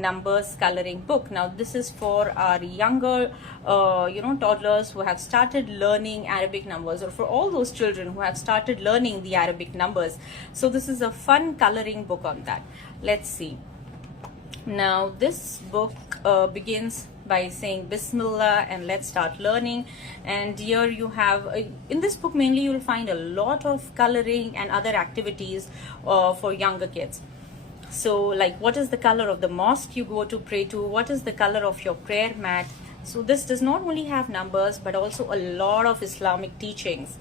numbers coloring book. Now this is for our younger toddlers who have started learning Arabic numbers, or for all those children who have started learning the Arabic numbers. So this is a fun coloring book on that. Let's see. Now this book begins by saying Bismillah and let's start learning. And here you have, in this book mainly you'll find a lot of coloring and other activities for younger kids. So like, what is the color of the mosque you go to pray to? What is the color of your prayer mat? So this does not only have numbers but also a lot of Islamic teachings.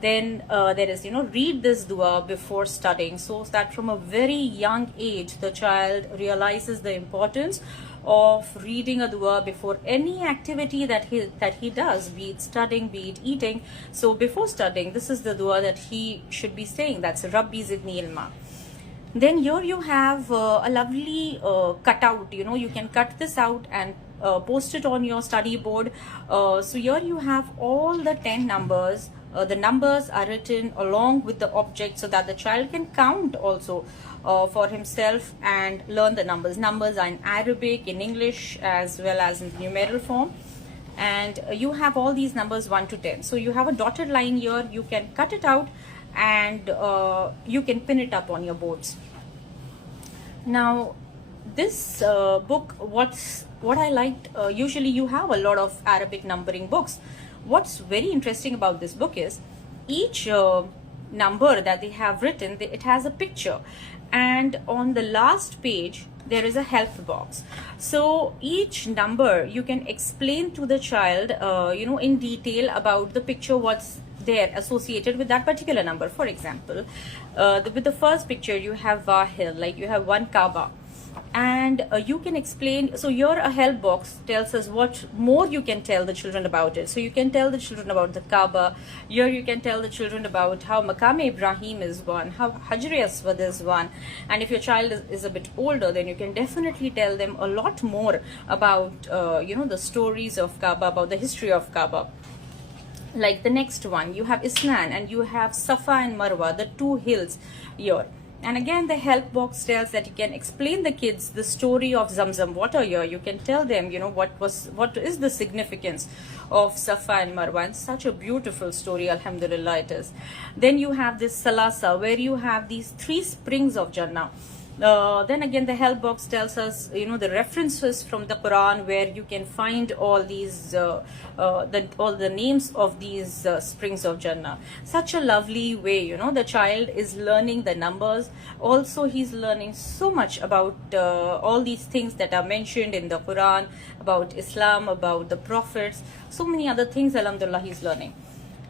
Then there is, read this dua before studying, so that from a very young age the child realizes the importance of reading a dua before any activity that he does, be it studying, be it eating. So before studying, this is the dua that he should be saying. That's Rabbi Zidni Ilma. Then here you have a lovely cutout. You can cut this out and post it on your study board. So here you have all the 10 numbers. The numbers are written along with the object so that the child can count also for himself and learn the numbers. Numbers are in Arabic, in English, as well as in numeral form. And you have all these numbers 1 to 10. So you have a dotted line here. You can cut it out and you can pin it up on your boards. Now this book, what I liked, usually you have a lot of Arabic numbering books. What's very interesting about this book is each number that they have written, it has a picture, and on the last page there is a help box. So each number you can explain to the child in detail about the picture, what's there associated with that particular number. For example, with the first picture you have Wahil, like you have one Kaaba, and you can explain. So here a help box tells us what more you can tell the children about it. So you can tell the children about the Kaaba. Here you can tell the children about how Maqam Ibrahim is one, how Hajar Aswad is one. And if your child is a bit older, then you can definitely tell them a lot more about the stories of Kaaba, about the history of Kaaba. Like the next one, you have Isnan and you have Safa and Marwa, the two hills here. And again, the help box tells that you can explain the kids the story of Zamzam water here. You can tell them, what is the significance of Safa and Marwa. And such a beautiful story, alhamdulillah it is. Then you have this Salasa, where you have these 3 springs of Jannah. Then again, the help box tells us, the references from the Quran, where you can find all these, all the names of these springs of Jannah. Such a lovely way, the child is learning the numbers. Also, he's learning so much about all these things that are mentioned in the Quran, about Islam, about the prophets, so many other things, alhamdulillah, he's learning.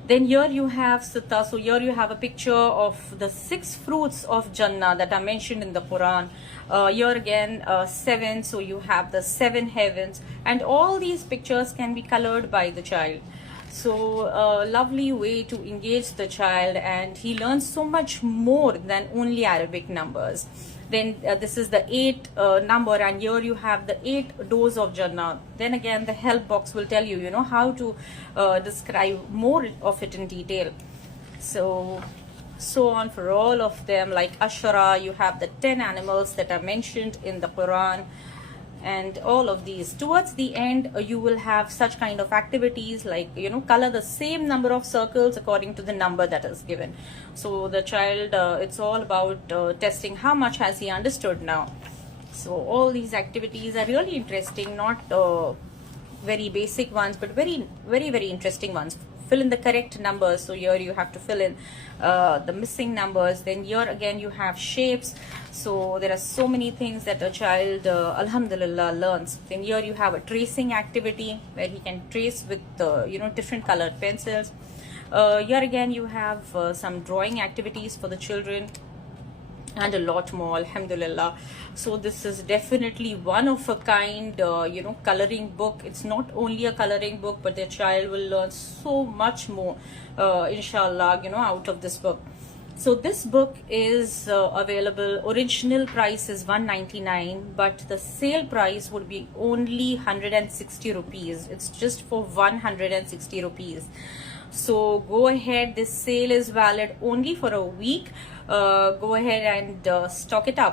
Then here you have Sitta. So here you have a picture of the 6 fruits of Jannah that are mentioned in the Quran. Here again 7. So you have the 7 heavens, and all these pictures can be colored by the child. So a lovely way to engage the child, and he learns so much more than only Arabic numbers. Then this is the 8 number, and here you have the 8 doors of Jannah. Then again, the help box will tell you, how to describe more of it in detail. So on for all of them. Like Ashara, you have the 10 animals that are mentioned in the Quran. And all of these, towards the end, you will have such kind of activities like, color the same number of circles according to the number that is given. So the child, it's all about testing how much has he understood now. So all these activities are really interesting, not very basic ones, but very, very, very interesting ones. Fill in the correct numbers. So here you have to fill in the missing numbers. Then here again you have shapes. So there are so many things that a child alhamdulillah learns. Then here you have a tracing activity where he can trace with different colored pencils. Here again you have some drawing activities for the children, and a lot more, alhamdulillah. So this is definitely one of a kind coloring book. It's not only a coloring book, but the child will learn so much more inshallah out of this book. So this book is available. Original price is 199, but the sale price would be only 160 rupees. It's just for 160 rupees. So go ahead, this sale is valid only for a week. Go ahead and stock it up.